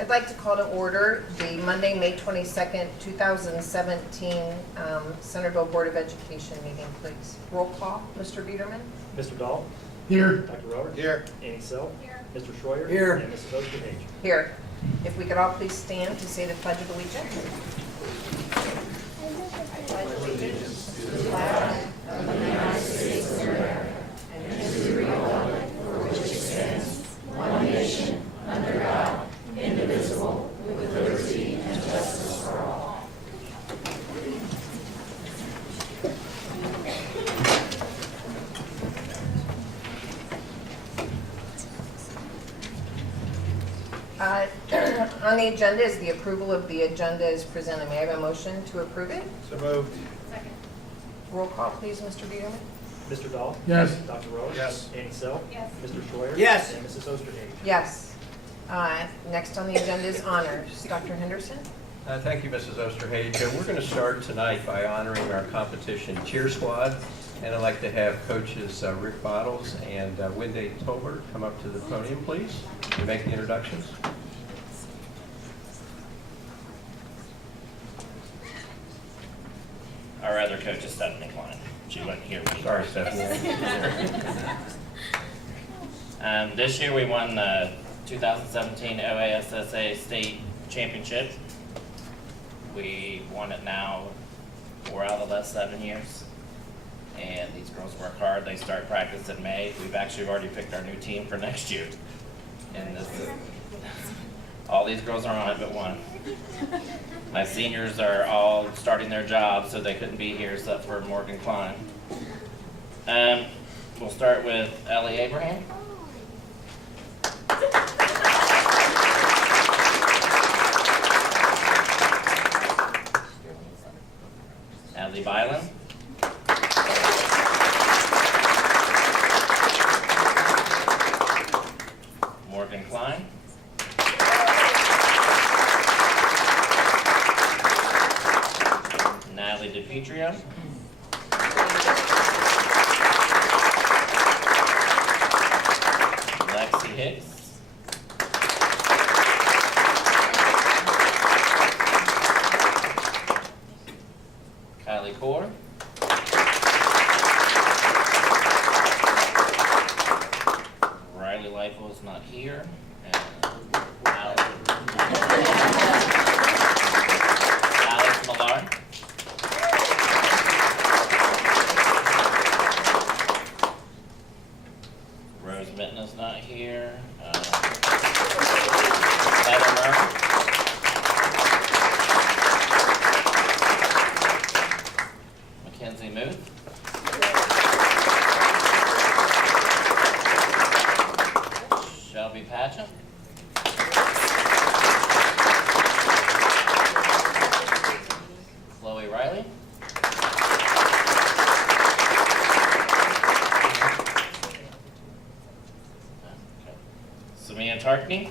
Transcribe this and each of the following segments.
I'd like to call to order the Monday, May 22nd, 2017 Centerville Board of Education meeting, please. Roll call, Mr. Biederman. Mr. Dahl? Here. Dr. Rower? Here. Annie Sell? Here. Mr. Schroyer? Here. And Mrs. Osterhage. Here. If we could all please stand to say the Pledge of Allegiance. I pledge allegiance to the flag of the United States of America and to the republic for which it stands, one nation, under God, indivisible, with liberty and justice for all. On the agenda is the approval of the agenda as presented. May I have a motion to approve it? So moved. Second. Roll call, please, Mr. Biederman. Mr. Dahl? Yes. Dr. Rower? Yes. Annie Sell? Yes. Mr. Schroyer? Yes. And Mrs. Osterhage. Yes. Next on the agenda is honors. Dr. Henderson? Thank you, Mrs. Osterhage. We're going to start tonight by honoring our competition cheer squad, and I'd like to have coaches Rick Bottles and Wendy Tolbert come up to the podium, please, to make the introductions. Our other coach is Stephanie Klein. She wouldn't hear me. Sorry, Stephanie. This year we won the 2017 OASSA State Championship. We won it now 4 out of the last 7 years. And these girls work hard. They start practice in May. We've actually already picked our new team for next year. And this is, all these girls are on it but one. My seniors are all starting their jobs, so they couldn't be here except for Morgan Klein. We'll start with Ellie Abraham. Adley Byland. Morgan Klein. Natalie DiPietro. Lexi Hicks. Kylie Core. Riley Leifel is not here. And Alex Millar. Rose Minton is not here. Heather Murray. Mackenzie Muth. Shelby Patcham. Chloe Riley. Samia Tarkney.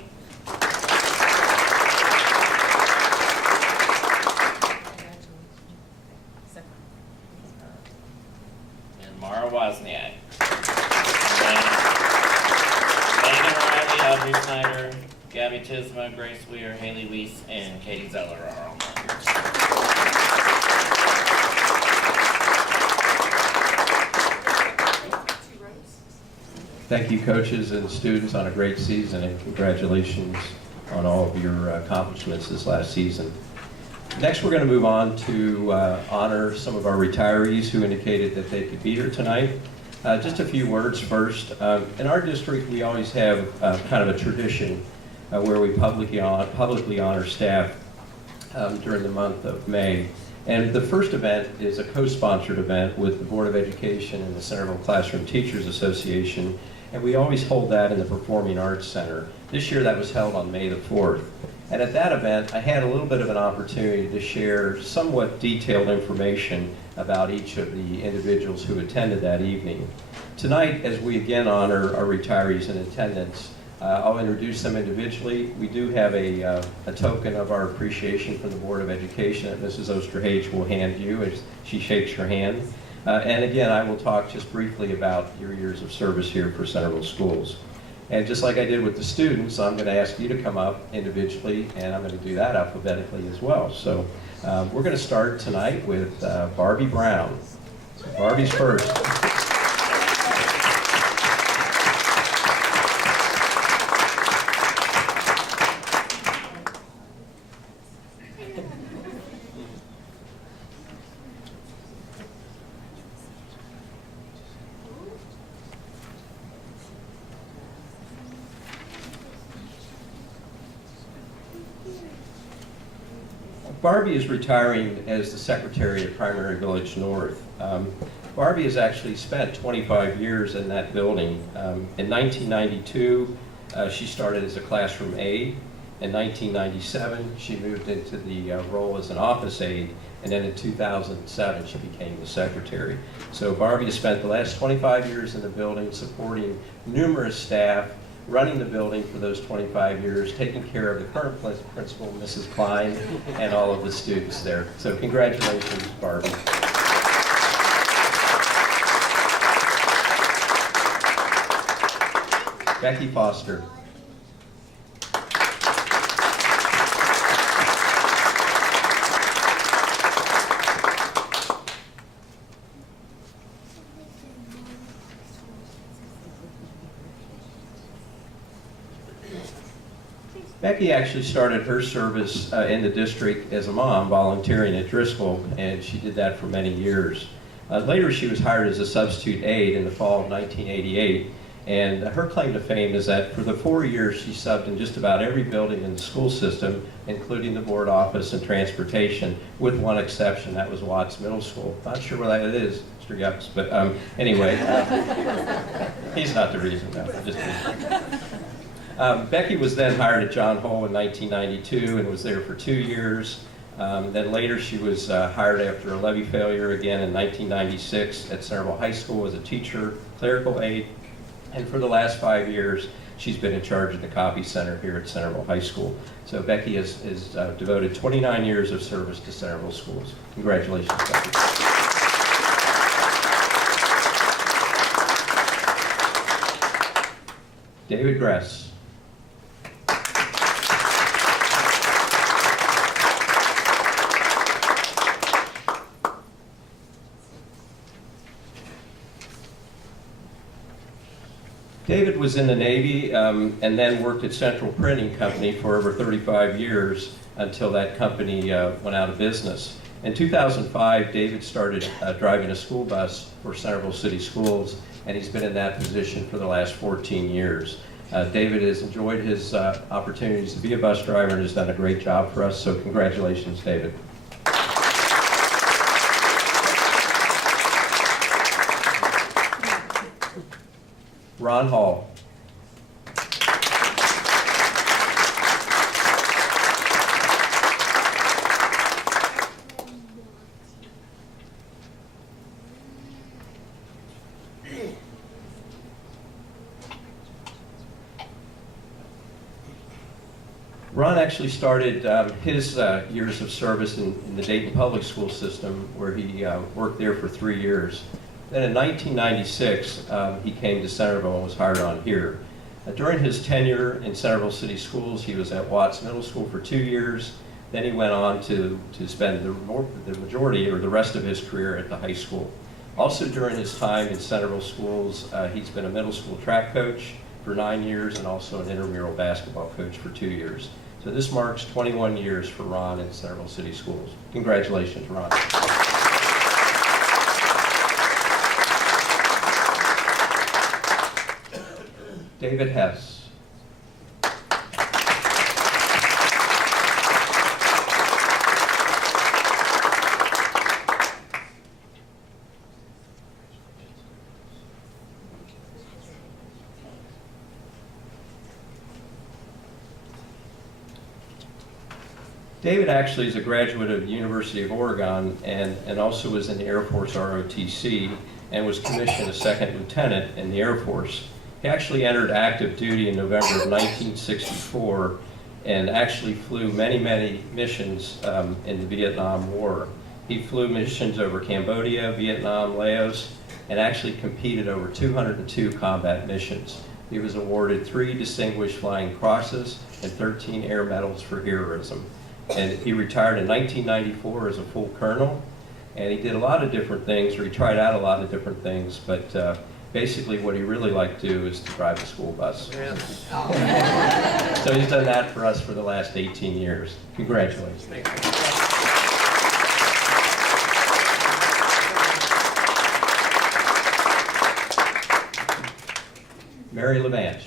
And Mara Wozniak. Megan Riley, Audrey Snyder, Gabby Tisma, Grace Weir, Haley Weiss, and Katie Zeller are all here. Thank you, coaches and students, on a great season, and congratulations on all of your accomplishments this last season. Next, we're going to move on to honor some of our retirees who indicated that they could be here tonight. Just a few words first. In our district, we always have kind of a tradition where we publicly honor staff during the month of May. And the first event is a co-sponsored event with the Board of Education and the Centerville Classroom Teachers Association, and we always hold that in the Performing Arts Center. This year that was held on May the 4th. And at that event, I had a little bit of an opportunity to share somewhat detailed information about each of the individuals who attended that evening. Tonight, as we again honor our retirees in attendance, I'll introduce them individually. We do have a token of our appreciation from the Board of Education that Mrs. Osterhage will hand you as she shakes your hand. And again, I will talk just briefly about your years of service here for Centerville Schools. And just like I did with the students, I'm going to ask you to come up individually, and I'm going to do that alphabetically as well. So we're going to start tonight with Barbie Brown. So Barbie's first. Barbie is retiring as the secretary at Primary Village North. Barbie has actually spent 25 years in that building. In 1992, she started as a classroom aide. In 1997, she moved into the role as an office aide, and then in 2007, she became the secretary. So Barbie has spent the last 25 years in the building supporting numerous staff, running the building for those 25 years, taking care of the current principal, Mrs. Klein, and all of the students there. So congratulations, Barbie. Becky Foster. Becky actually started her service in the district as a mom, volunteering at Driscoll, and she did that for many years. Later, she was hired as a substitute aide in the fall of 1988, and her claim to fame is that for the 4 years she subbed in just about every building in the school system, including the board office and transportation, with one exception, that was Watts Middle School. Not sure where that is, Mr. Yucks, but anyway, he's not the reason, no, just kidding. Becky was then hired at John Hole in 1992 and was there for 2 years. Then later she was hired after a levy failure again in 1996 at Centerville High School as a teacher, clerical aide. And for the last 5 years, she's been in charge of the copy center here at Centerville High School. So Becky has devoted 29 years of service to Centerville schools. Congratulations, Becky. David Gress. David was in the Navy and then worked at Central Printing Company for over 35 years until that company went out of business. In 2005, David started driving a school bus for Centerville City Schools, and he's been in that position for the last 14 years. David has enjoyed his opportunities to be a bus driver and has done a great job for us, so congratulations, David. Ron Hall. Ron actually started his years of service in the Dayton Public School System, where he worked there for 3 years. Then in 1996, he came to Centerville and was hired on here. During his tenure in Centerville City Schools, he was at Watts Middle School for 2 years. Then he went on to spend the majority or the rest of his career at the high school. Also during his time in Centerville Schools, he's been a middle school track coach for 9 years and also an intramural basketball coach for 2 years. So this marks 21 years for Ron in Centerville City Schools. Congratulations, Ron. David Hess. David actually is a graduate of the University of Oregon and also was in the Air Force ROTC and was commissioned a second lieutenant in the Air Force. He actually entered active duty in November of 1964 and actually flew many, many missions in the Vietnam War. He flew missions over Cambodia, Vietnam, Laos, and actually competed over 202 combat missions. He was awarded 3 Distinguished Flying Crosses and 13 Air Medals for heroism. And he retired in 1994 as a full colonel, and he did a lot of different things, or he tried out a lot of different things, but basically what he really liked to do is to drive a school bus. So he's done that for us for the last 18 years. Congratulations. Mary LeManche.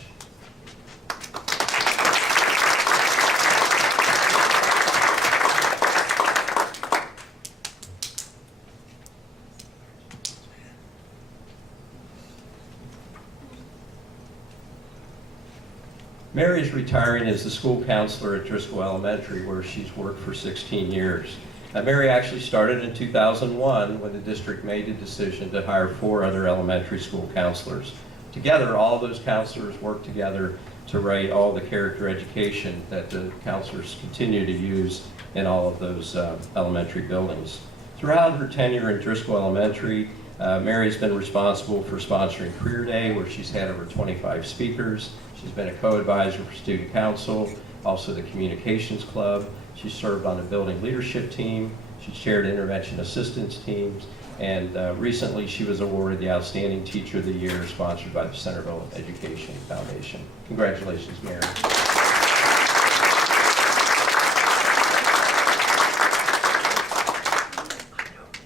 Mary is retiring as the school counselor at Driscoll Elementary, where she's worked for 16 years. Mary actually started in 2001 when the district made the decision to hire 4 other elementary school counselors. Together, all of those counselors work together to write all the character education that the counselors continue to use in all of those elementary buildings. Throughout her tenure in Driscoll Elementary, Mary's been responsible for sponsoring Career Day, where she's had over 25 speakers. She's been a co-advisor for Student Council, also the Communications Club. She's served on the building leadership team. She's chaired intervention assistance teams. And recently she was awarded the Outstanding Teacher of the Year, sponsored by the Centerville Education Foundation. Congratulations, Mary.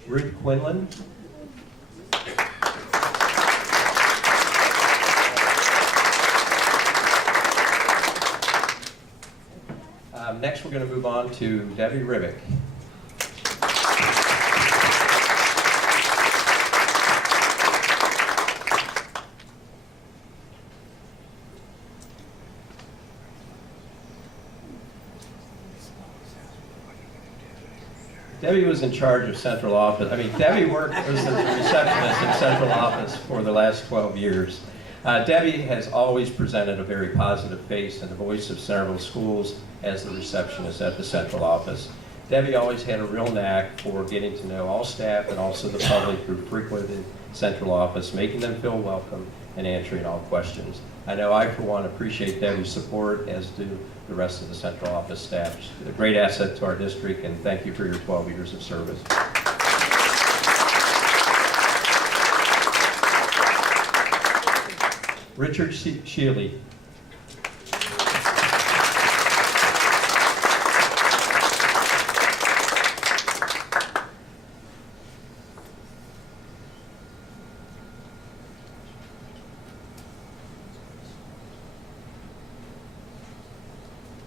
Ruth Quinlan. Next, we're going to move on to Debbie Ribick. Debbie was in charge of central office. Debbie worked as the receptionist in central office for the last 12 years. Debbie has always presented a very positive face and the voice of Centerville Schools as the receptionist at the central office. Debbie always had a real knack for getting to know all staff and also the public who frequented central office, making them feel welcome and answering all questions. I know I, for one, appreciate Debbie's support, as do the rest of the central office staff. She's a great asset to our district, and thank you for your 12 years of service. Richard Shealy.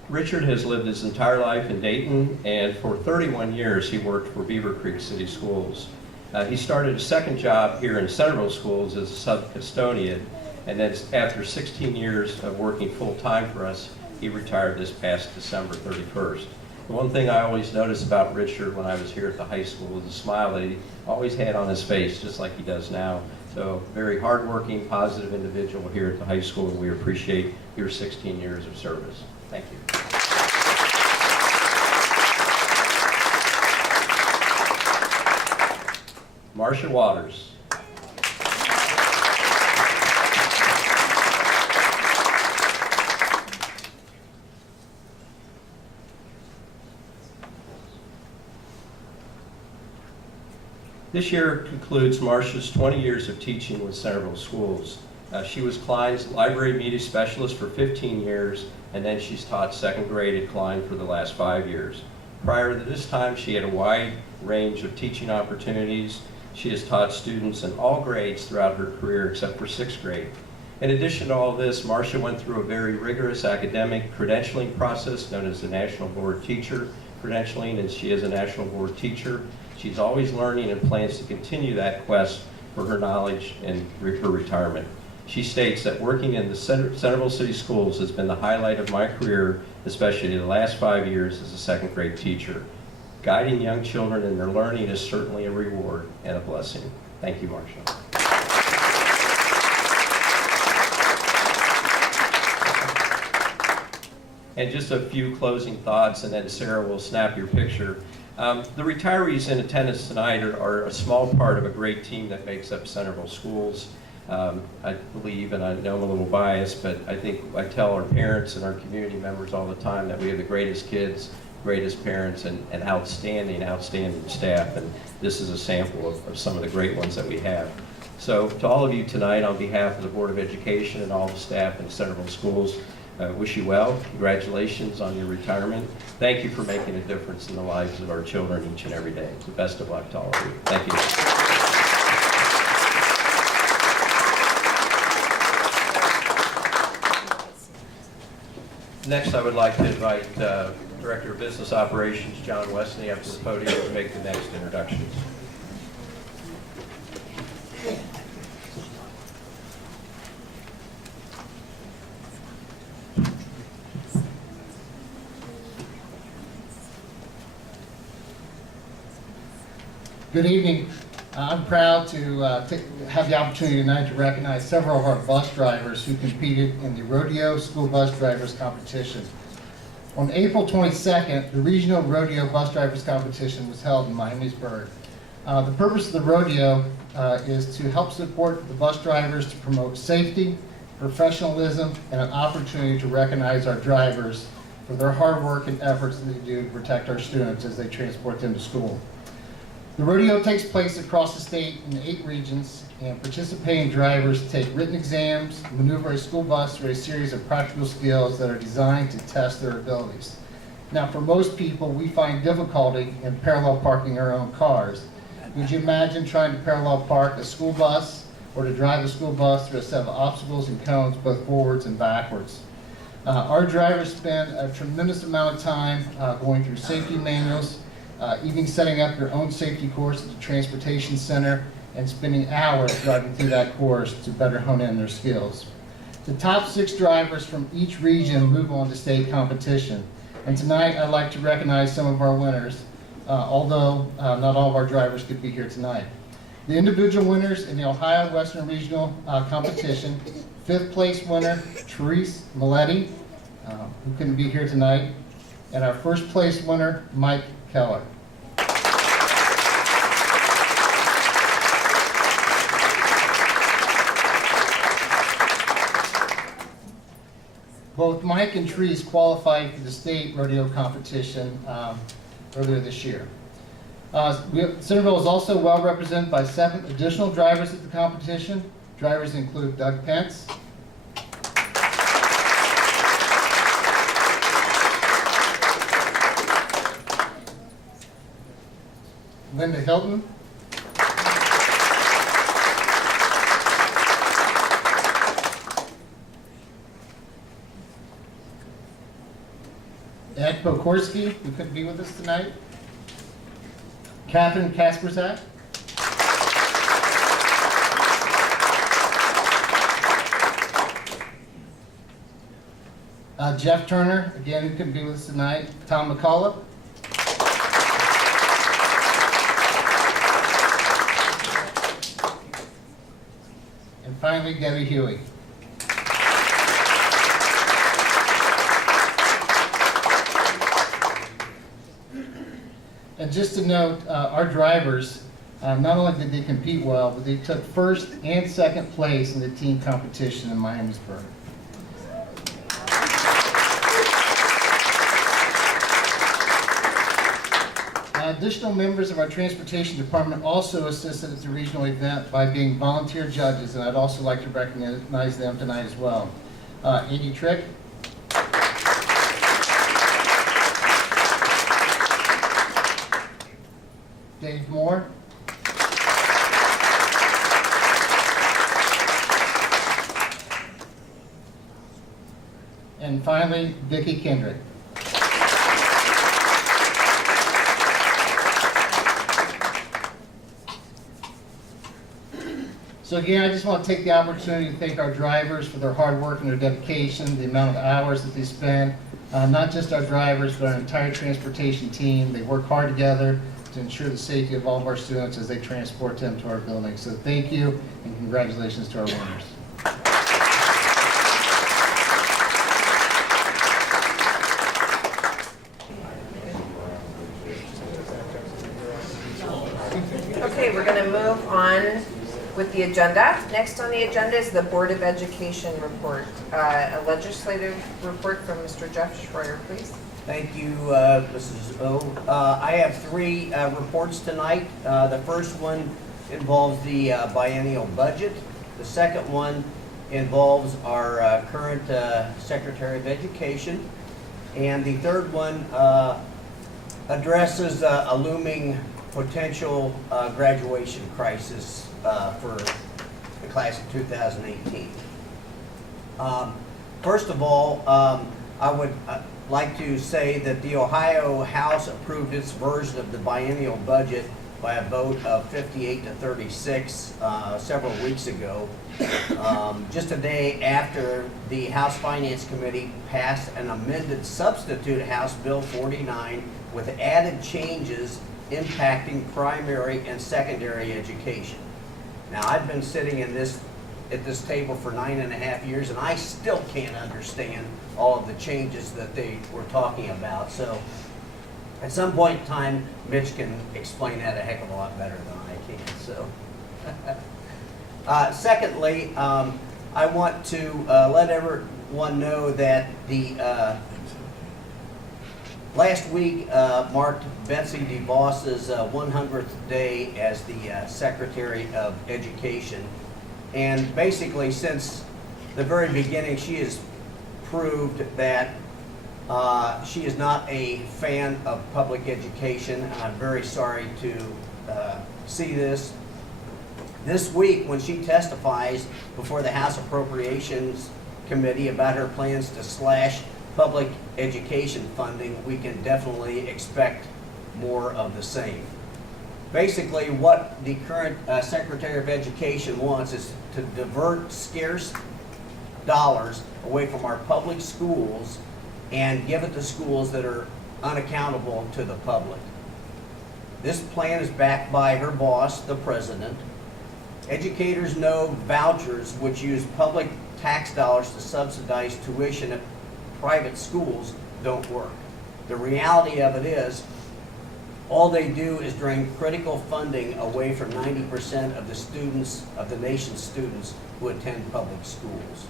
Richard has lived his entire life in Dayton, and for 31 years he worked for Beaver Creek City Schools. He started a second job here in Centerville Schools as a sub-custodian, and then after 16 years of working full-time for us, he retired this past December 31st. The one thing I always noticed about Richard when I was here at the high school was the smile that he always had on his face, just like he does now. So, very hardworking, positive individual here at the high school, and we appreciate your 16 years of service. Thank you. Marcia Waters. This year concludes Marcia's 20 years of teaching with Centerville Schools. She was Klein's library media specialist for 15 years, and then she's taught second grade at Klein for the last 5 years. Prior to this time, she had a wide range of teaching opportunities. She has taught students in all grades throughout her career except for 6th grade. In addition to all this, Marcia went through a very rigorous academic credentialing process known as the National Board Teacher Credentialing, and she is a National Board Teacher. She's always learning and plans to continue that quest for her knowledge and her retirement. She states that working in the Centerville City Schools has been the highlight of my career, especially the last 5 years as a second grade teacher. Guiding young children in their learning is certainly a reward and a blessing. Thank you, Marcia. And just a few closing thoughts, and then Sarah will snap your picture. The retirees in attendance tonight are a small part of a great team that makes up Centerville Schools. I believe, and I know I'm a little biased, but I think I tell our parents and our community members all the time that we have the greatest kids, greatest parents, and outstanding staff. And this is a sample of some of the great ones that we have. So to all of you tonight, on behalf of the Board of Education and all the staff in Centerville Schools, wish you well. Congratulations on your retirement. Thank you for making a difference in the lives of our children each and every day. The best of luck to all of you. Thank you. Next, I would like to invite Director of Business Operations, John Westney, up to the podium to make the next introductions. Good evening. I'm proud to have the opportunity tonight to recognize several of our bus drivers who competed in the Rodeo School Bus Drivers Competition. On April 22nd, the Regional Rodeo Bus Drivers Competition was held in Miamisburg. The purpose of the rodeo is to help support the bus drivers to promote safety, professionalism, and an opportunity to recognize our drivers for their hard work and efforts that they do to protect our students as they transport them to school. The rodeo takes place across the state in 8 regions, and participating drivers take written exams, maneuver a school bus through a series of practical skills that are designed to test their abilities. Now, for most people, we find difficulty in parallel parking our own cars. Would you imagine trying to parallel park a school bus or to drive a school bus through a set of obstacles and cones both forwards and backwards? Our drivers spend a tremendous amount of time going through safety manuals, even setting up their own safety course at the transportation center, and spending hours driving through that course to better hone in their skills. The top 6 drivers from each region move on to state competition. And tonight I'd like to recognize some of our winners, although not all of our drivers could be here tonight. The individual winners in the Ohio Western Regional competition: 5th place winner, Therese Maletti, who couldn't be here tonight, and our 1st place winner, Mike Keller. Both Mike and Therese qualified for the state rodeo competition earlier this year. Centerville is also well represented by 7 additional drivers at the competition. Drivers include Doug Pence, Linda Hilton, Ed Pokorski, who couldn't be with us tonight, Catherine Kasperzak, Jeff Turner, again, who couldn't be with us tonight, Tom McCullough, and finally, Debbie Huey. And just to note, our drivers, not only did they compete well, but they took 1st and 2nd place in the team competition in Miamisburg. Additional members of our transportation department also assisted at the regional event by being volunteer judges, and I'd also like to recognize them tonight as well. Andy Trick, Dave Moore, and finally, Vicki Kendrick. So again, I just want to take the opportunity to thank our drivers for their hard work and their dedication, the amount of hours that they spend. Not just our drivers, but our entire transportation team. They work hard together to ensure the safety of all of our students as they transport them to our buildings. So thank you, and congratulations to our winners. Okay, we're going to move on with the agenda. Next on the agenda is the Board of Education report. A legislative report from Mr. Jeff Schroyer, please. Thank you, Mrs. O. I have three reports tonight. The first one involves the biennial budget. The second one involves our current Secretary of Education. And the third one addresses a looming potential graduation crisis for the class of 2018. First of all, I would like to say that the Ohio House approved its version of the biennial budget by a vote of 58 to 36 several weeks ago, just a day after the House Finance Committee passed an amended substitute House Bill 49 with added changes impacting primary and secondary education. Now, I've been sitting at this table for 9.5 years, and I still can't understand all of the changes that they were talking about. So at some point in time, Mitch can explain that a heck of a lot better than I can. So, secondly, I want to let everyone know that the last week marked Betsy DeVos's 100th day as the Secretary of Education. And basically, since the very beginning, she has proved that she is not a fan of public education. I'm very sorry to see this. This week, when she testifies before the House Appropriations Committee about her plans to slash public education funding, we can definitely expect more of the same. Basically, what the current Secretary of Education wants is to divert scarce dollars away from our public schools and give it to schools that are unaccountable to the public. This plan is backed by her boss, the president. Educators know vouchers, which use public tax dollars to subsidize tuition at private schools, don't work. The reality of it is, all they do is drain critical funding away from 90% of the students, of the nation's students who attend public schools.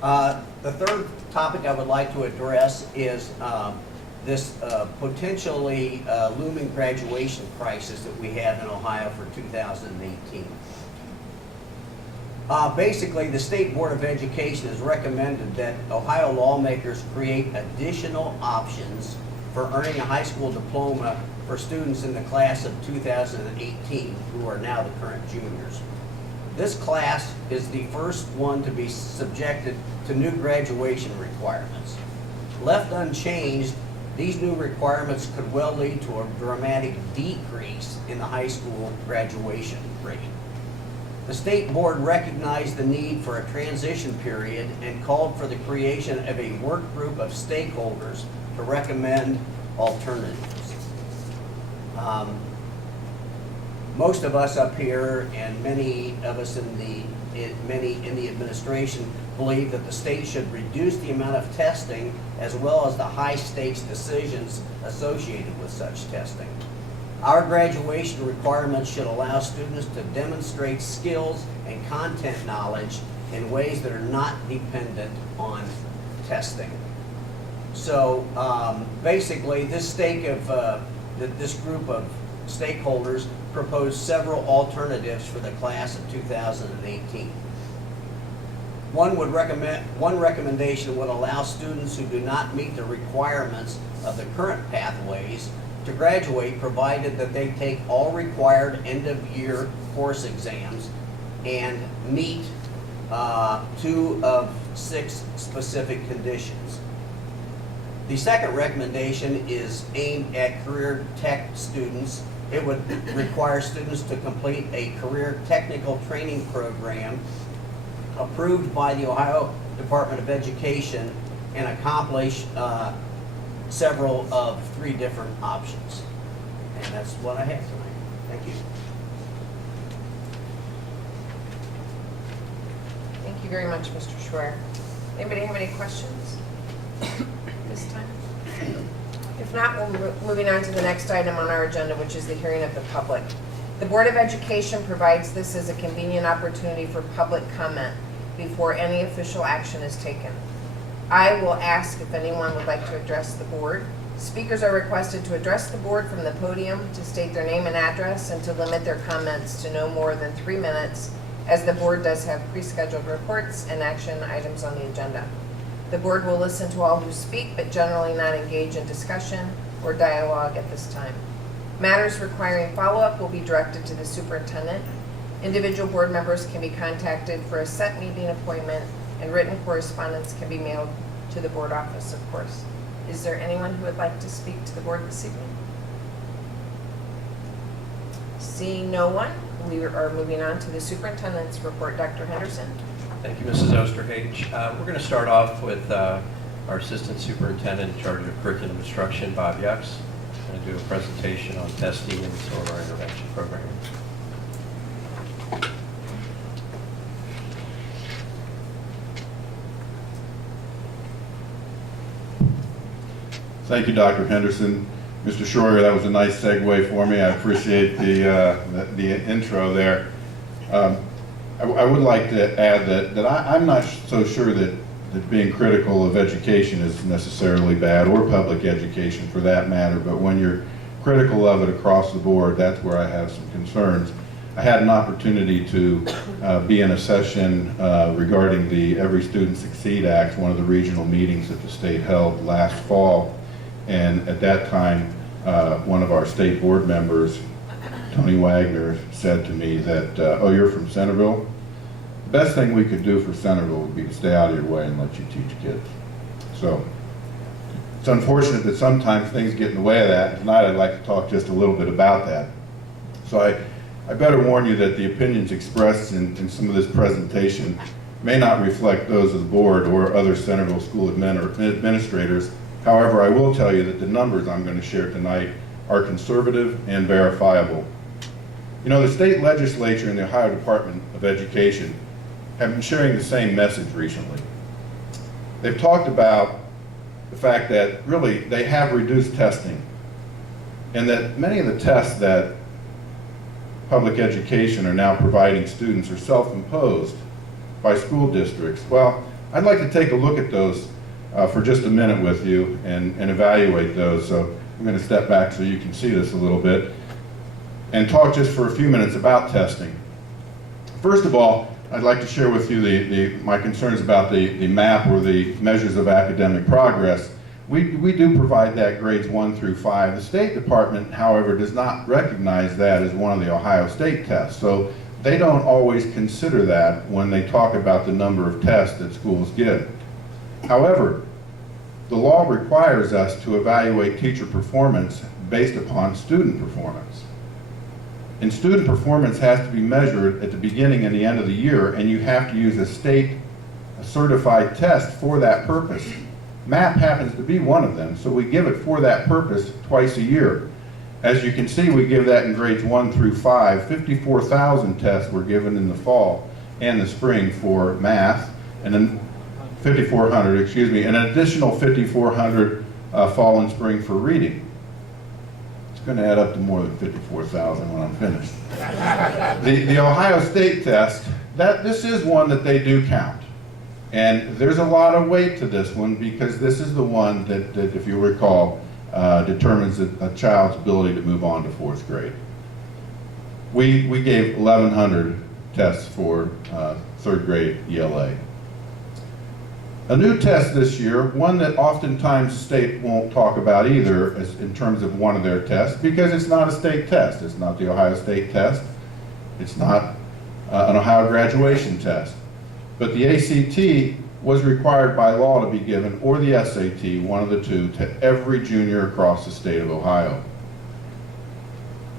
The third topic I would like to address is this potentially looming graduation crisis that we have in Ohio for 2018. Basically, the State Board of Education has recommended that Ohio lawmakers create additional options for earning a high school diploma for students in the class of 2018 who are now the current juniors. This class is the first one to be subjected to new graduation requirements. Left unchanged, these new requirements could well lead to a dramatic decrease in the high school graduation rate. The State Board recognized the need for a transition period and called for the creation of a work group of stakeholders to recommend alternatives. Most of us up here and many of us in the administration believe that the state should reduce the amount of testing as well as the high stakes decisions associated with such testing. Our graduation requirements should allow students to demonstrate skills and content knowledge in ways that are not dependent on testing. So basically, this group of stakeholders proposed several alternatives for the class of 2018. One recommendation would allow students who do not meet the requirements of the current pathways to graduate, provided that they take all required end-of-year course exams and meet 2 of 6 specific conditions. The second recommendation is aimed at career tech students. It would require students to complete a career technical training program approved by the Ohio Department of Education and accomplish several of 3 different options. And that's what I have tonight. Thank you. Thank you very much, Mr. Schroyer. Anybody have any questions this time? If not, we're moving on to the next item on our agenda, which is the hearing of the public. The Board of Education provides this as a convenient opportunity for public comment before any official action is taken. I will ask if anyone would like to address the board. Speakers are requested to address the board from the podium, to state their name and address, and to limit their comments to no more than 3 minutes, as the board does have pre-scheduled reports and action items on the agenda. The board will listen to all who speak, but generally not engage in discussion or dialogue at this time. Matters requiring follow-up will be directed to the superintendent. Individual board members can be contacted for a set meeting appointment, and written correspondence can be mailed to the board office, of course. Is there anyone who would like to speak to the board this evening? Seeing no one, we are moving on to the superintendent's report. Dr. Henderson. Thank you, Mrs. Osterhage. We're going to start off with our Assistant Superintendent in charge of Curriculum Instruction, Bob Yucks. Going to do a presentation on testing and some of our intervention programming. Thank you, Dr. Henderson. Mr. Schroyer, that was a nice segue for me. I appreciate the intro there. I would like to add that I'm not so sure that being critical of education is necessarily bad, or public education for that matter, but when you're critical of it across the board, that's where I have some concerns. I had an opportunity to be in a session regarding the Every Student Succeed Act, one of the regional meetings that the state held last fall. And at that time, one of our state board members, Tony Wagner, said to me that, oh, you're from Centerville? The best thing we could do for Centerville would be to stay out of your way and let you teach kids. So it's unfortunate that sometimes things get in the way of that. Tonight I'd like to talk just a little bit about that. So I better warn you that the opinions expressed in some of this presentation may not reflect those of the board or other Centerville school administrators. However, I will tell you that the numbers I'm going to share tonight are conservative and verifiable. You know, the state legislature and the Ohio Department of Education have been sharing the same message recently. They've talked about the fact that really they have reduced testing, and that many of the tests that public education are now providing students are self-imposed by school districts. Well, I'd like to take a look at those for just a minute with you and evaluate those. So I'm going to step back so you can see this a little bit and talk just for a few minutes about testing. First of all, I'd like to share with you my concerns about the MAP, or the measures of academic progress. We do provide that grades 1 through 5. The State Department, however, does not recognize that as one of the Ohio State tests. So they don't always consider that when they talk about the number of tests that schools give. However, the law requires us to evaluate teacher performance based upon student performance. And student performance has to be measured at the beginning and the end of the year, and you have to use a state certified test for that purpose. MAP happens to be one of them, so we give it for that purpose twice a year. As you can see, we give that in grades 1 through 5. 54,000 tests were given in the fall and the spring for math, and then 5,400, excuse me, and an additional 5,400 fall and spring for reading. It's going to add up to more than 54,000 when I'm finished. The Ohio State test, this is one that they do count. And there's a lot of weight to this one, because this is the one that if you recall, determines a child's ability to move on to 4th grade. We gave 1,100 tests for 3rd grade ELA. A new test this year, one that oftentimes the state won't talk about either in terms of one of their tests, because it's not a state test. It's not the Ohio State test. It's not an Ohio graduation test. But the ACT was required by law to be given, or the SAT, one of the two, to every junior across the state of Ohio.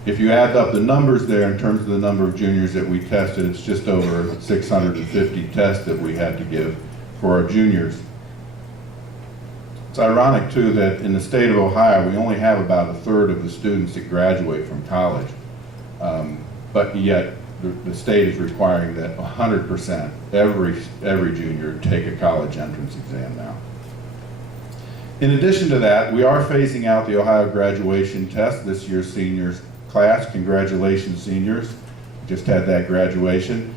If you add up the numbers there in terms of the number of juniors that we tested, it's just over 650 tests that we had to give for our juniors. It's ironic too that in the state of Ohio we only have about 1/3 of the students that graduate from college, but yet the state is requiring that 100% every junior take a college entrance exam now. In addition to that, we are phasing out the Ohio graduation test. This year's seniors class. Congratulations, seniors. Just had that graduation.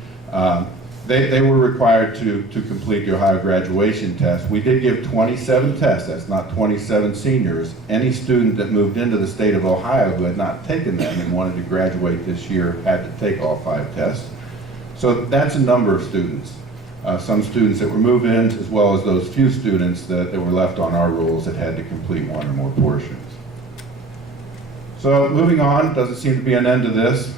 They were required to complete the Ohio graduation test. We did give 27 tests. That's not 27 seniors. Any student that moved into the state of Ohio who had not taken them and wanted to graduate this year had to take all 5 tests. So that's a number of students. Some students that were move-ins, as well as those few students that were left on our rolls that had to complete one or more portions. So moving on, doesn't seem to be an end to this.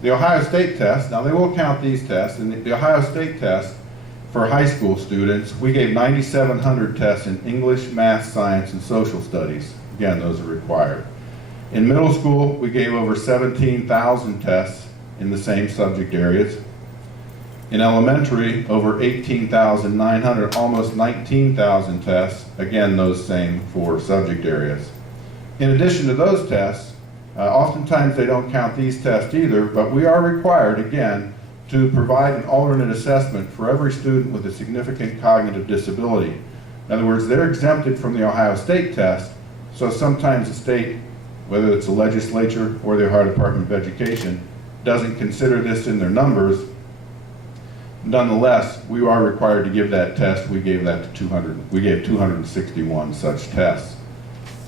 The Ohio State test, now they will count these tests, and the Ohio State test for high school students, we gave 9,700 tests in English, math, science, and social studies. Again, those are required. In middle school, we gave over 17,000 tests in the same subject areas. In elementary, over 18,900, almost 19,000 tests, again, those same 4 subject areas. In addition to those tests, oftentimes they don't count these tests either, but we are required, again, to provide an alternate assessment for every student with a significant cognitive disability. In other words, they're exempted from the Ohio State test, so sometimes the state, whether it's the legislature or the Ohio Department of Education, doesn't consider this in their numbers. Nonetheless, we are required to give that test. We gave that to 261 such tests.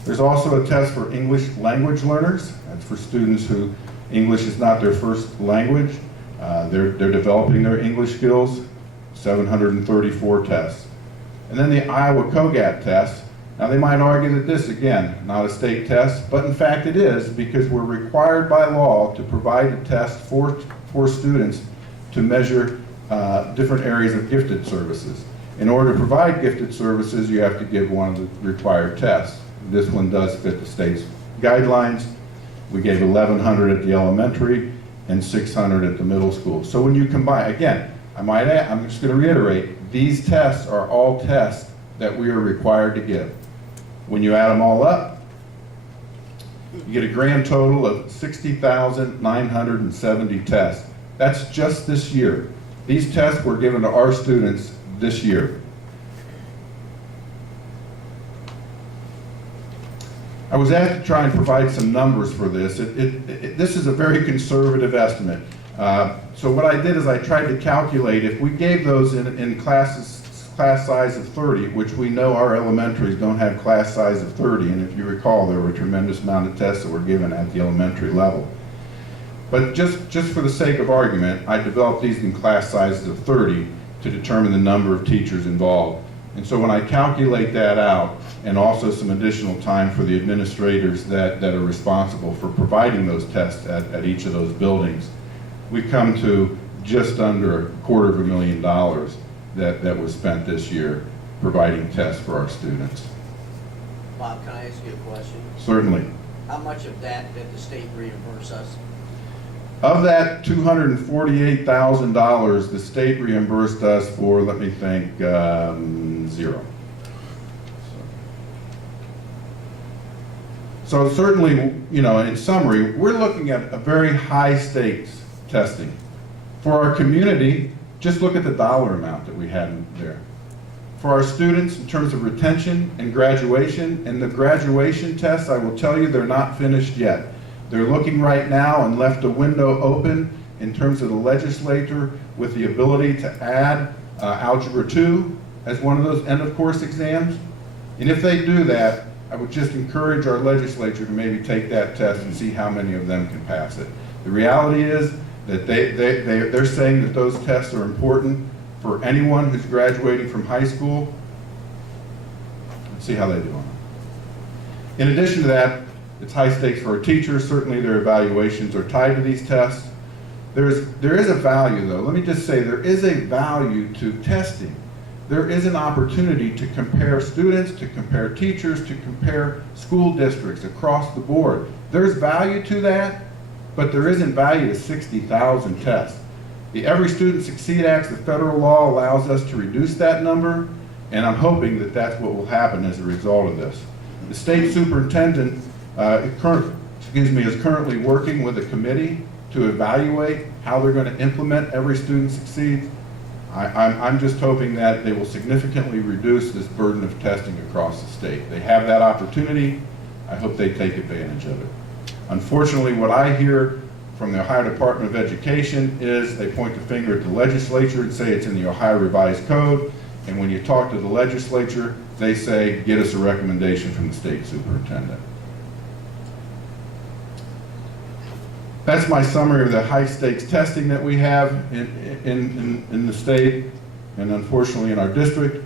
There's also a test for English language learners. That's for students who English is not their first language. They're developing their English skills, 734 tests. And then the Iowa COGAT test. Now they might argue that this, again, not a state test, but in fact it is, because we're required by law to provide a test for students to measure different areas of gifted services. In order to provide gifted services, you have to give one of the required tests. This one does fit the state's guidelines. We gave 1,100 at the elementary and 600 at the middle school. So when you combine, again, I'm just going to reiterate, these tests are all tests that we are required to give. When you add them all up, you get a grand total of 60,970 tests. That's just this year. These tests were given to our students this year. I was asked to try and provide some numbers for this. This is a very conservative estimate. So what I did is I tried to calculate if we gave those in class size of 30, which we know our elementaries don't have class size of 30, and if you recall, there were a tremendous amount of tests that were given at the elementary level. But just for the sake of argument, I developed these in class sizes of 30 to determine the number of teachers involved. And so when I calculate that out, and also some additional time for the administrators that are responsible for providing those tests at each of those buildings, we come to just under $250,000 that was spent this year providing tests for our students. Bob, can I ask you a question? Certainly. How much of that did the state reimburse us? Of that $248,000, the state reimbursed us for, let me think, 0. So certainly, you know, in summary, we're looking at a very high stakes testing. For our community, just look at the dollar amount that we had in there. For our students, in terms of retention and graduation, and the graduation tests, I will tell you, they're not finished yet. They're looking right now and left a window open in terms of the legislature with the ability to add Algebra 2 as one of those end of course exams. And if they do that, I would just encourage our legislature to maybe take that test and see how many of them can pass it. The reality is that they're saying that those tests are important for anyone who's graduating from high school. Let's see how they do on it. In addition to that, it's high stakes for our teachers. Certainly their evaluations are tied to these tests. There is a value though. Let me just say there is a value to testing. There is an opportunity to compare students, to compare teachers, to compare school districts across the board. There's value to that, but there isn't value to 60,000 tests. The Every Student Succeed Act, the federal law, allows us to reduce that number, and I'm hoping that that's what will happen as a result of this. The state superintendent is currently working with a committee to evaluate how they're going to implement Every Student Succeeds. I'm just hoping that they will significantly reduce this burden of testing across the state. They have that opportunity. I hope they take advantage of it. Unfortunately, what I hear from the Ohio Department of Education is they point the finger at the legislature and say it's in the Ohio Revised Code. And when you talk to the legislature, they say, get us a recommendation from the state superintendent. That's my summary of the high stakes testing that we have in the state and unfortunately in our district.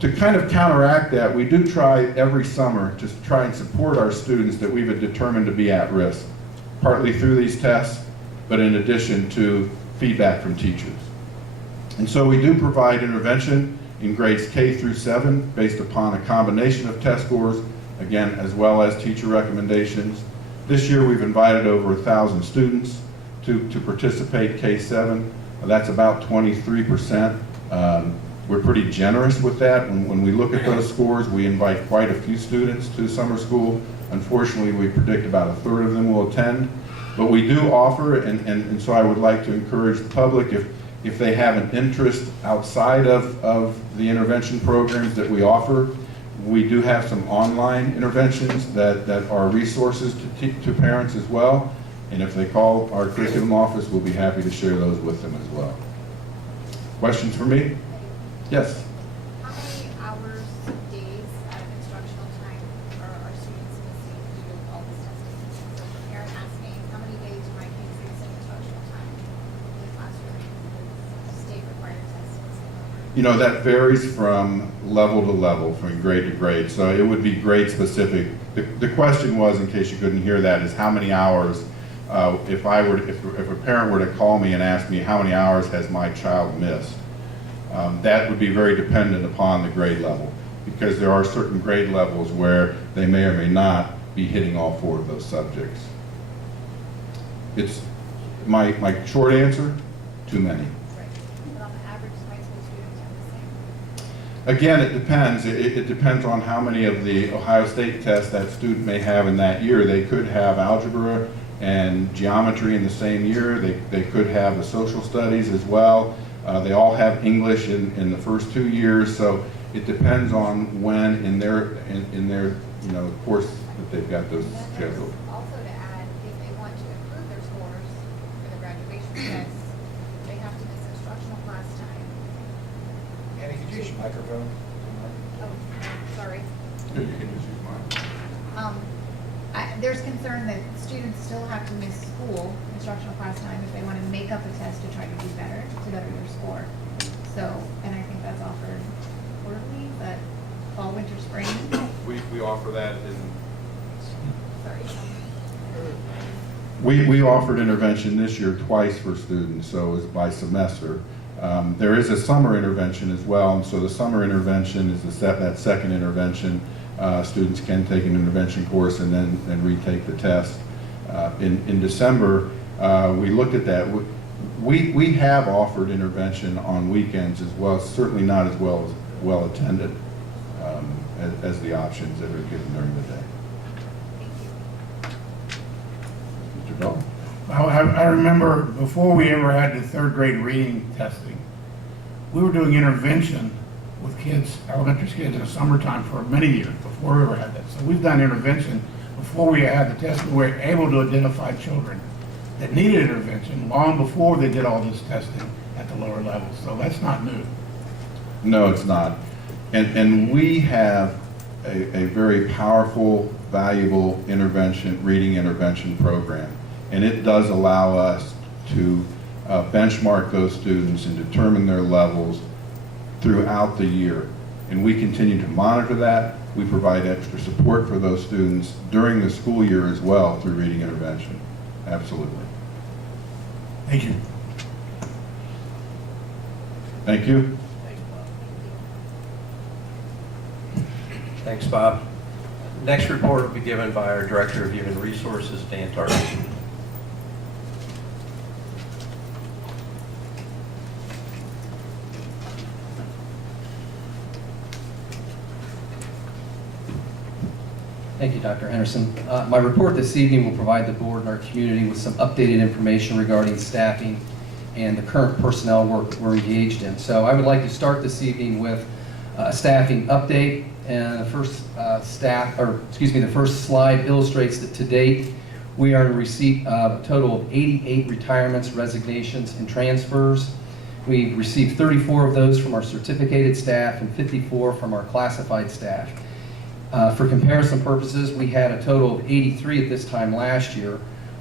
To kind of counteract that, we do try every summer to try and support our students that we've determined to be at risk, partly through these tests, but in addition to feedback from teachers. And so we do provide intervention in grades K through 7 based upon a combination of test scores, again, as well as teacher recommendations. This year we've invited over 1,000 students to participate K-7. That's about 23%. We're pretty generous with that. When we look at those scores, we invite quite a few students to summer school. Unfortunately, we predict about a third of them will attend. But we do offer, and so I would like to encourage the public, if they have an interest outside of the intervention programs that we offer, we do have some online interventions that are resources to parents as well. And if they call our curriculum office, we'll be happy to share those with them as well. Questions for me? Yes. How many hours, days out of instructional time are students missing due to all this testing? So if a parent asks me, how many days do my kids miss in instructional time in the classroom? The state required tests. You know, that varies from level to level, from grade to grade. So it would be grade specific. The question was, in case you couldn't hear that, is how many hours, if a parent were to call me and ask me how many hours has my child missed, that would be very dependent upon the grade level, because there are certain grade levels where they may or may not be hitting all 4 of those subjects. It's my short answer, too many. Right. But on the average, high school students are missing. Again, it depends. It depends on how many of the Ohio State tests that student may have in that year. They could have algebra and geometry in the same year. They could have the social studies as well. They all have English in the first 2 years, so it depends on when in their course that they've got those scheduled. Also to add, if they want to improve their scores for the graduation test, they have to miss instructional class time. Annie, could you use your microphone? Oh, sorry. You can just use mine. There's concern that students still have to miss school, instructional class time, if they want to make up a test to try to do better, to better their score. So, and I think that's offered quarterly, but fall, winter, spring. We offer that in. Sorry. We offered intervention this year twice for students, so it was by semester. There is a summer intervention as well, and so the summer intervention is that second intervention. Students can take an intervention course and then retake the test. In December, we looked at that. We have offered intervention on weekends as well, certainly not as well attended as the options that are given during the day. Mr. Dahl? Well, I remember before we ever had the 3rd grade reading testing, we were doing intervention with kids, elementary kids in the summertime for many years before we ever had that. So we've done intervention before we had the test. We were able to identify children that needed intervention long before they did all this testing at the lower levels. So that's not new. No, it's not. And we have a very powerful, valuable reading intervention program. And it does allow us to benchmark those students and determine their levels throughout the year. And we continue to monitor that. We provide extra support for those students during the school year as well through reading intervention. Absolutely. Thank you. Thank you. Thanks, Bob. Next report will be given by our Director of Human Resources, Dan Target. Thank you, Dr. Henderson. My report this evening will provide the board and our community with some updated information regarding staffing and the current personnel work we're engaged in. So I would like to start this evening with a staffing update and the first the first slide illustrates that to date, we are in receipt of a total of 88 retirements, resignations, and transfers. We received 34 of those from our certificated staff and 54 from our classified staff. For comparison purposes, we had a total of 83 at this time last year,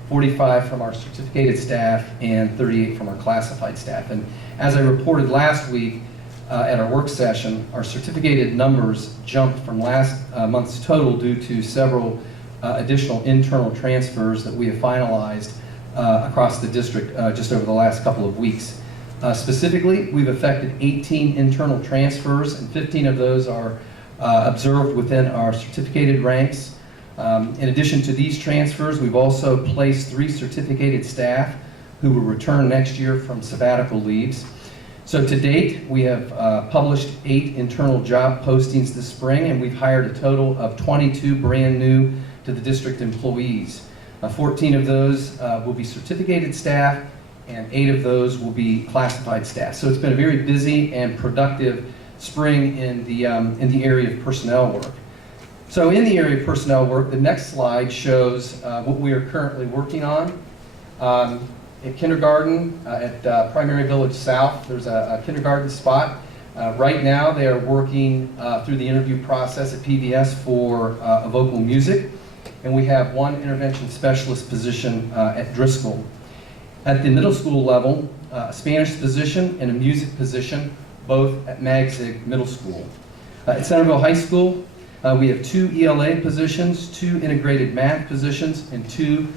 45 from our certificated staff and 38 from our classified staff. And as I reported last week at our work session, our certificated numbers jumped from last month's total due to several additional internal transfers that we have finalized across the district just over the last couple of weeks. Specifically, we've effected 18 internal transfers, and 15 of those are observed within our certificated ranks. In addition to these transfers, we've also placed 3 certificated staff who will return next year from sabbatical leaves. So to date, we have published 8 internal job postings this spring, and we've hired a total of 22 brand new to the district employees. 14 of those will be certificated staff, and 8 of those will be classified staff. So it's been a very busy and productive spring in the area of personnel work. So in the area of personnel work, the next slide shows what we are currently working on. At kindergarten, at Primary Village South, there's a kindergarten spot. Right now, they are working through the interview process at PVS for a vocal music, and we have 1 intervention specialist position at Driscoll. At the middle school level, a Spanish position and a music position, both at Magzig Middle School. At Centerville High School, we have 2 ELA positions, 2 integrated math positions, and 2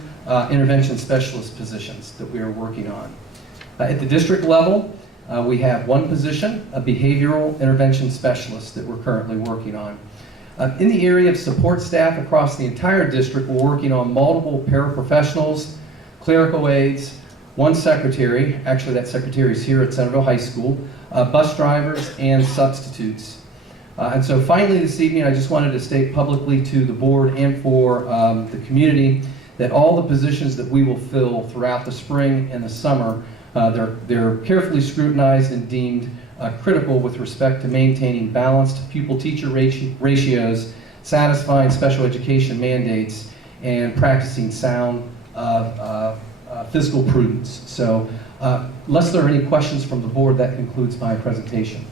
intervention specialist positions that we are working on. At the district level, we have 1 position, a behavioral intervention specialist that we're currently working on. In the area of support staff across the entire district, we're working on multiple paraprofessionals, clerical aides, 1 secretary, actually that secretary is here at Centerville High School, bus drivers, and substitutes. And so finally this evening, I just wanted to state publicly to the board and for the community that all the positions that we will fill throughout the spring and the summer, they're carefully scrutinized and deemed critical with respect to maintaining balanced pupil-teacher ratios, satisfying special education mandates, and practicing sound fiscal prudence. So unless there are any questions from the board, that concludes my presentation.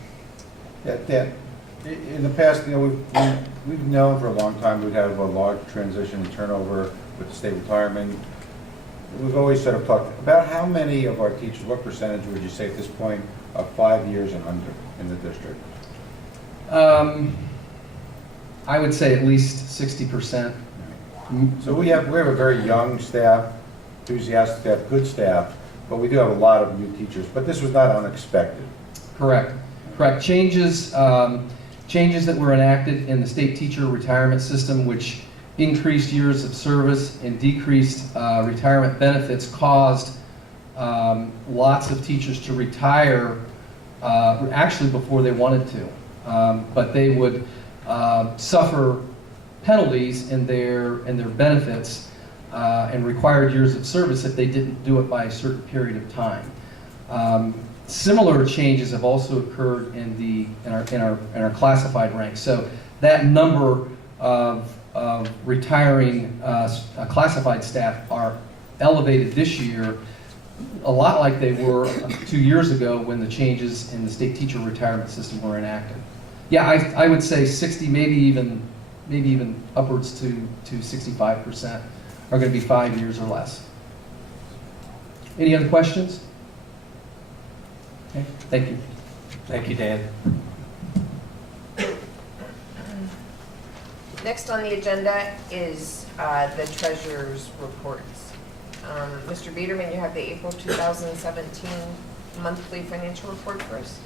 Yeah, Dan, in the past, we've known for a long time we'd have a large transition and turnover with the state retirement. We've always sort of talked about how many of our teachers, what percentage would you say at this point are 5 years and under in the district? I would say at least 60%. So we have a very young staff, enthusiastic staff, good staff, but we do have a lot of new teachers. But this was not unexpected. Correct. Changes that were enacted in the state teacher retirement system, which increased years of service and decreased retirement benefits, caused lots of teachers to retire actually before they wanted to. But they would suffer penalties in their benefits and required years of service if they didn't do it by a certain period of time. Similar changes have also occurred in our classified ranks. So that number of retiring classified staff are elevated this year, a lot like they were 2 years ago when the changes in the state teacher retirement system were enacted. Yeah, I would say 60, maybe even upwards to 65% are going to be 5 years or less. Any other questions? Okay, thank you. Thank you, Dan. Next on the agenda is the treasurer's reports. Mr. Biederman, you have the April 2017 monthly financial report for us.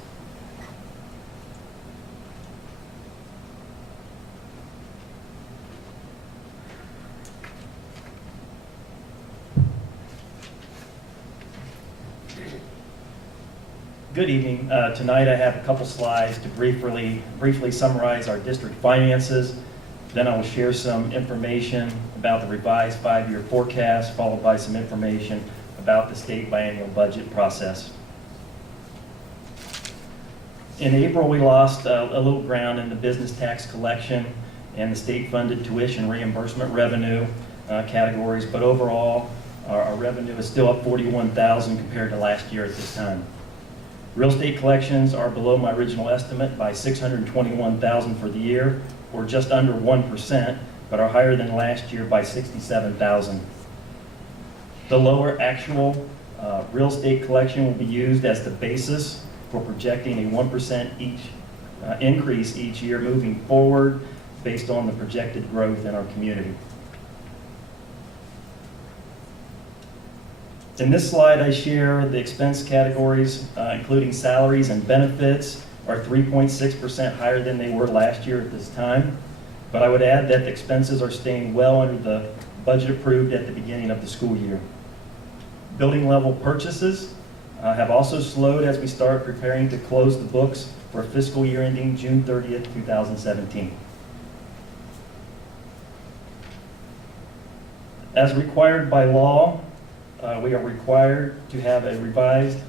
Good evening. Tonight I have a couple slides to briefly summarize our district finances. Then I will share some information about the revised 5-year forecast, followed by some information about the state biennial budget process. In April, we lost a little ground in the business tax collection and the state-funded tuition reimbursement revenue categories, but overall, our revenue is still up $41,000 compared to last year at this time. Real estate collections are below my original estimate by $621,000 for the year, or just under 1%, but are higher than last year by $67,000. The lower actual real estate collection will be used as the basis for projecting a 1% increase each year moving forward based on the projected growth in our community. In this slide, I share the expense categories, including salaries and benefits, are 3.6% higher than they were last year at this time. But I would add that the expenses are staying well under the budget approved at the beginning of the school year. Building level purchases have also slowed as we start preparing to close the books for fiscal year ending June 30th, 2017. As required by law, we are required to have a revised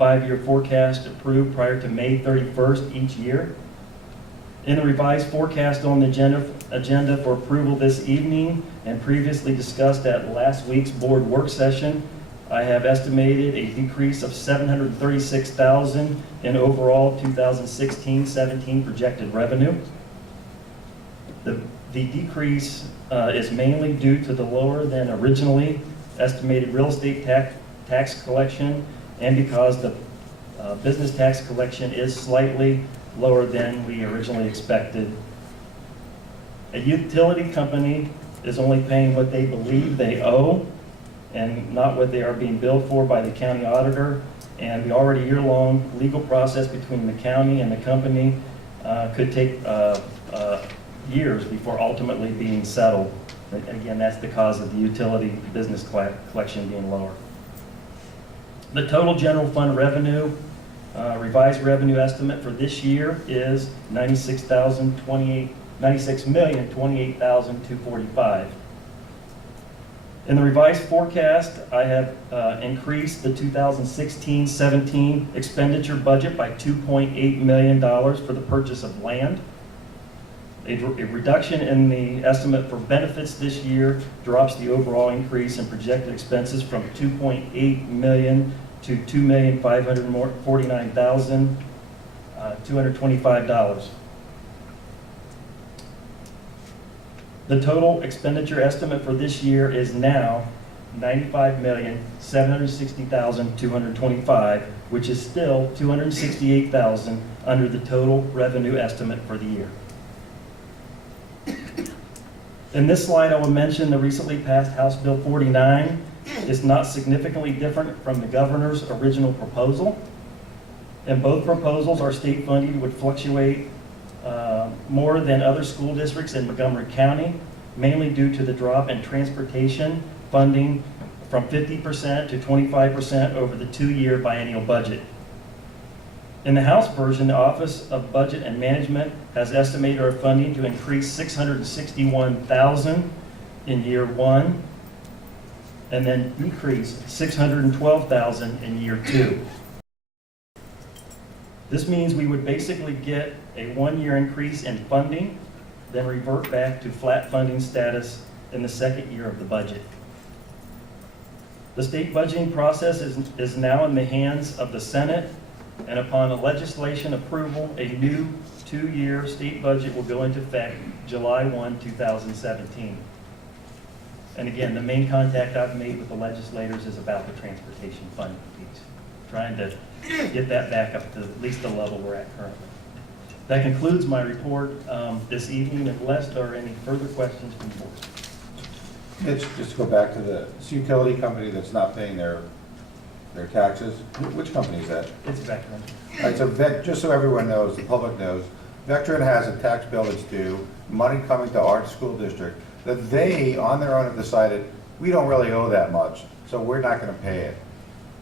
5-year forecast approved prior to May 31st each year. In the revised forecast on the agenda for approval this evening and previously discussed at last week's board work session, I have estimated a decrease of $736,000 in overall 2016-17 projected revenue. The decrease is mainly due to the lower than originally estimated real estate tax collection, and because the business tax collection is slightly lower than we originally expected. A utility company is only paying what they believe they owe and not what they are being billed for by the county auditor, and the already year-long legal process between the county and the company could take years before ultimately being settled. Again, that's the cause of the utility business collection being lower. The total general fund revenue, revised revenue estimate for this year is $96,028,245. In the revised forecast, I have increased the 2016-17 expenditure budget by $2.8 million for the purchase of land. A reduction in the estimate for benefits this year drops the overall increase in projected expenses from $2.8 million to $2,549,225. The total expenditure estimate for this year is now $95,760,225, which is still $268,000 under the total revenue estimate for the year. In this slide, I will mention the recently passed House Bill 49 is not significantly different from the governor's original proposal. In both proposals, our state funding would fluctuate more than other school districts in Montgomery County, mainly due to the drop in transportation funding from 50% to 25% over the 2-year biennial budget. In the House version, the Office of Budget and Management has estimated our funding to increase $661,000 in year 1, and then decrease $612,000 in year 2. This means we would basically get a 1-year increase in funding, then revert back to flat funding status in the 2nd year of the budget. The state budgeting process is now in the hands of the Senate, and upon the legislation approval, a new 2-year state budget will go into effect July 1, 2017. And again, the main contact I've made with the legislators is about the transportation funding piece, trying to get that back up to at least the level we're at currently. That concludes my report this evening, unless there are any further questions from the board. Mitch, just to go back to the utility company that's not paying their taxes, which company is that? It's Vectren. All right, so just so everyone knows, the public knows, Vectren has a tax bill that's due, money coming to our school district, that they, on their own, have decided, we don't really owe that much, so we're not gonna pay it.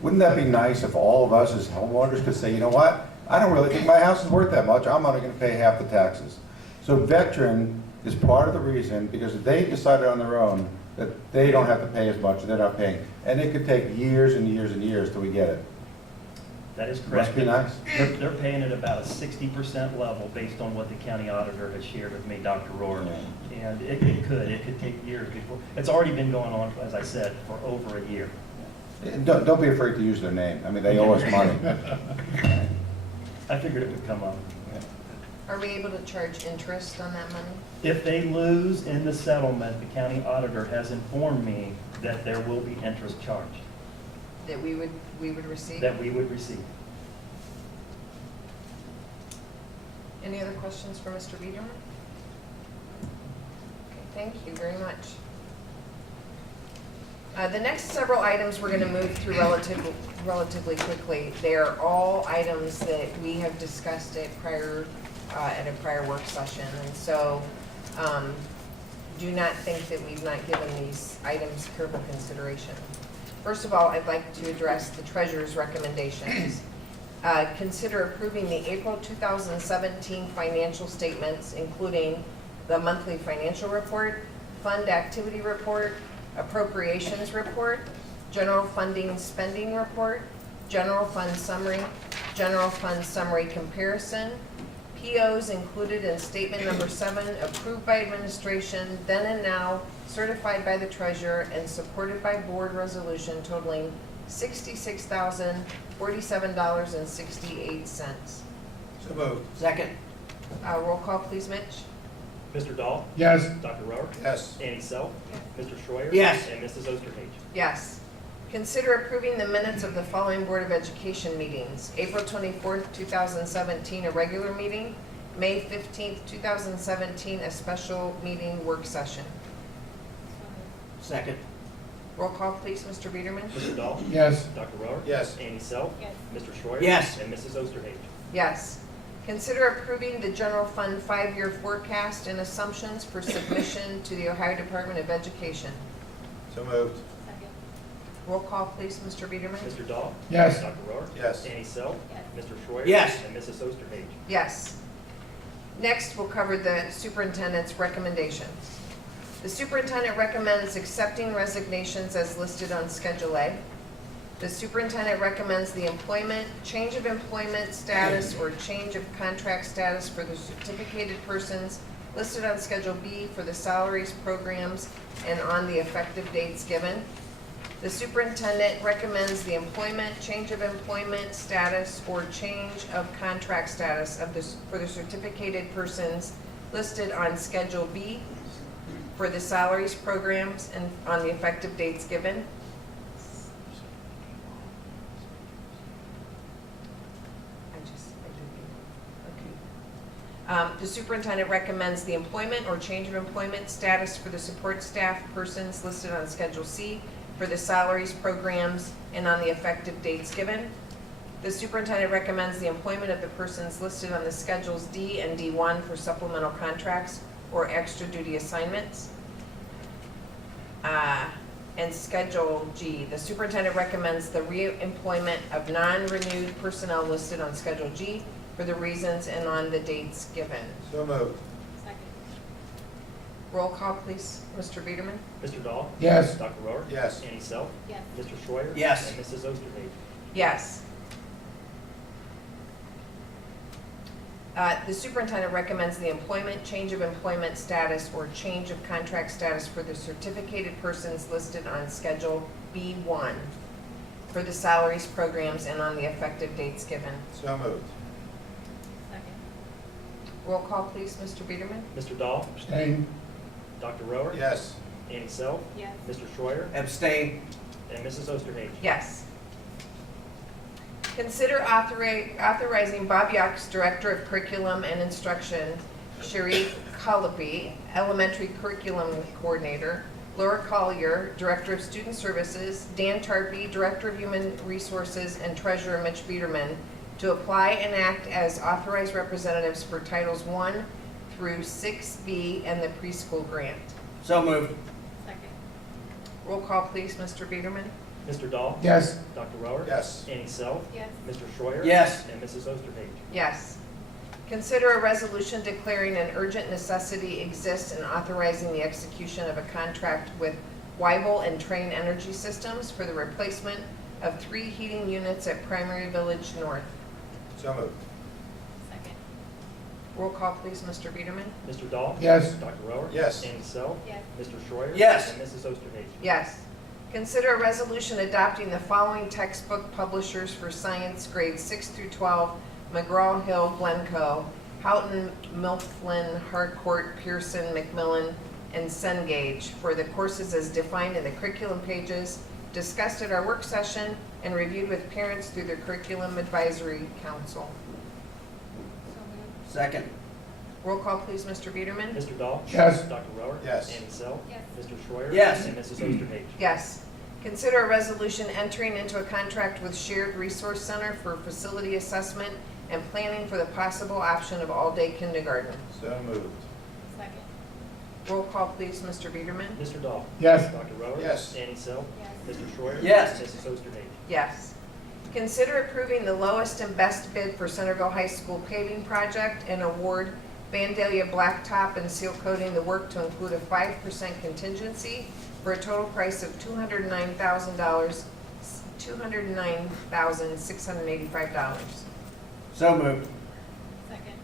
Wouldn't that be nice if all of us as homeowners could say, you know what, I don't really think my house is worth that much, I'm only gonna pay half the taxes. So Vectren is part of the reason, because they decided on their own that they don't have to pay as much, they're not paying. And it could take years and years and years till we get it. That is Must correct. be nice. They're paying at about a 60% level based on what the county auditor has shared with me, Dr. Rohr. And it could take years before, it's already been going on, as I said, for over a year. Don't be afraid to use their name. I mean, they owe us money. I figured it would come up. Are we able to charge interest on that money? If they lose in the settlement, the county auditor has informed me that there will be interest charged, That we would receive? that we would receive. Any other questions for Mr. Biederman? Okay, thank you very much. The next several items we're going to move through relatively quickly. They are all items that we have discussed at a prior work session, and so do not think that we've not given these items careful consideration. First of all, I'd like to address the treasurer's recommendations. Consider approving the April 2017 financial statements, including the monthly financial report, fund activity report, appropriations report, general funding spending report, general fund summary comparison, POs included in statement number 7, approved by administration, then and now, certified by the treasurer, and supported by board resolution totaling $66,047.68. So moved. Second. Roll call, please, Mitch. Mr. Dahl? Yes. Dr. Rohr? Yes. Annie Self? Mr. Schreier? Yes. And Mrs. Osterhage? Yes. Consider approving the minutes of the following Board of Education meetings. April 24th, 2017, a regular meeting. May 15th, 2017, a special meeting work session. Second. Roll call, please, Mr. Biederman. Mr. Dahl? Yes. Dr. Rohr? Yes. Annie Self? Yes. Mr. Schreier? Yes. And Mrs. Osterhage? Yes. Consider approving the general fund 5-year forecast and assumptions for submission to the Ohio Department of Education. So moved. Roll call, please, Mr. Biederman. Mr. Dahl? Yes. Dr. Rohr? Yes. Annie Self? Mr. Schreier? Yes. And Mrs. Osterhage? Yes. Next, we'll cover the superintendent's recommendations. The superintendent recommends accepting resignations as listed on Schedule A. The superintendent recommends the employment, change of employment status, or change of contract status for the certificated persons listed on Schedule B for the salaries, programs, and on the effective dates given. The superintendent recommends the employment, change of employment status, or change of contract status for the certificated persons listed on Schedule B for the salaries, programs, and on the effective dates given. The superintendent recommends the employment or change of employment status for the support staff persons listed on Schedule C for the salaries, programs, and on the effective dates given. The superintendent recommends the employment of the persons listed on the Schedules D and D1 for supplemental contracts or extra duty assignments. And Schedule G, the superintendent recommends the reemployment of non-renewed personnel listed on Schedule G for the reasons and on the dates given. So moved. Roll call, please, Mr. Biederman. Mr. Dahl? Yes. Dr. Rohr? Yes. Annie Self? Yes. Mr. Schreier? Yes. And Mrs. Osterhage? Yes. The superintendent recommends the employment, change of employment status, or change of contract status for the certificated persons listed on Schedule B1 for the salaries, programs, and on the effective dates given. So moved. Roll call, please, Mr. Biederman. Mr. Dahl? Abstain. Dr. Rohr? Yes. Annie Self? Yes. Mr. Schreier? Abstain. And Mrs. Osterhage? Yes. Consider authorizing Bob Yox, Director of Curriculum and Instruction, Sharif Kalabi, Elementary Curriculum Coordinator, Laura Collier, Director of Student Services, Dan Tarpey, Director of Human Resources, and Treasurer Mitch Biederman to apply and act as authorized representatives for Titles 1 through 6B and the preschool grant. So moved. Roll call, please, Mr. Biederman. Mr. Dahl? Yes. Dr. Rohr? Yes. Annie Self? Yes. Mr. Schreier? Yes. And Mrs. Osterhage? Yes. Consider a resolution declaring an urgent necessity exists and authorizing the execution of a contract with Weibel and Train Energy Systems for the replacement of 3 heating units at Primary Village North. So moved. Second. Roll call, please, Mr. Biederman. Mr. Dahl? Yes. Dr. Rohr? Yes. Annie Self? Yes. Mr. Schreier? Yes. And Mrs. Osterhage? Yes. Consider a resolution adopting the following textbook publishers for science grades 6 through 12, McGraw-Hill, Glencoe, Houghton, Mifflin, Harcourt, Pearson, Macmillan, and Cengage for the courses as defined in the curriculum pages, discussed at our work session, and reviewed with parents through the Curriculum Advisory Council. Second. Roll call, please, Mr. Biederman. Mr. Dahl? Yes. Dr. Rohr? Yes. Annie Self? Yes. Mr. Schreier? Yes. And Mrs. Osterhage? Yes. Consider a resolution entering into a contract with Shared Resource Center for facility assessment and planning for the possible option of all-day kindergarten. So moved. Second. Roll call, please, Mr. Biederman. Mr. Dahl? Yes. Dr. Rohr? Yes. Annie Self? Mr. Schreier? Yes. And Mrs. Osterhage? Yes. Consider approving the lowest and best bid for Centerville High School paving project and award Vandalia Blacktop and Seal Coating the work to include a 5% contingency for a total price of $209,685. So moved. Second.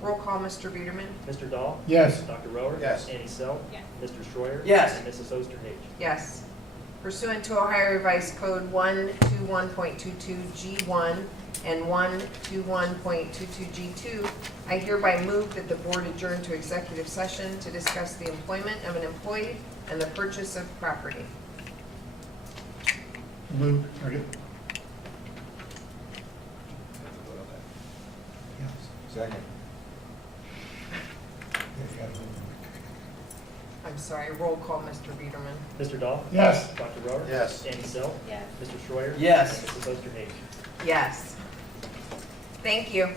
Roll call, Mr. Biederman. Mr. Dahl? Yes. Dr. Rohr? Yes. Annie Self? Yes. Mr. Schreier? Yes. And Mrs. Osterhage? Yes. Pursuant to Ohio Revised Code 121.22G1 and 121.22G2, I hereby move that the board adjourn to executive session to discuss the employment of an employee and the purchase of property. Move. Second. Second. I'm sorry, roll call, Mr. Biederman. Mr. Dahl? Yes. Dr. Rohr? Yes. Annie Self? Yes. Mr. Schreier? Yes. And Mrs. Osterhage? Yes. Thank you.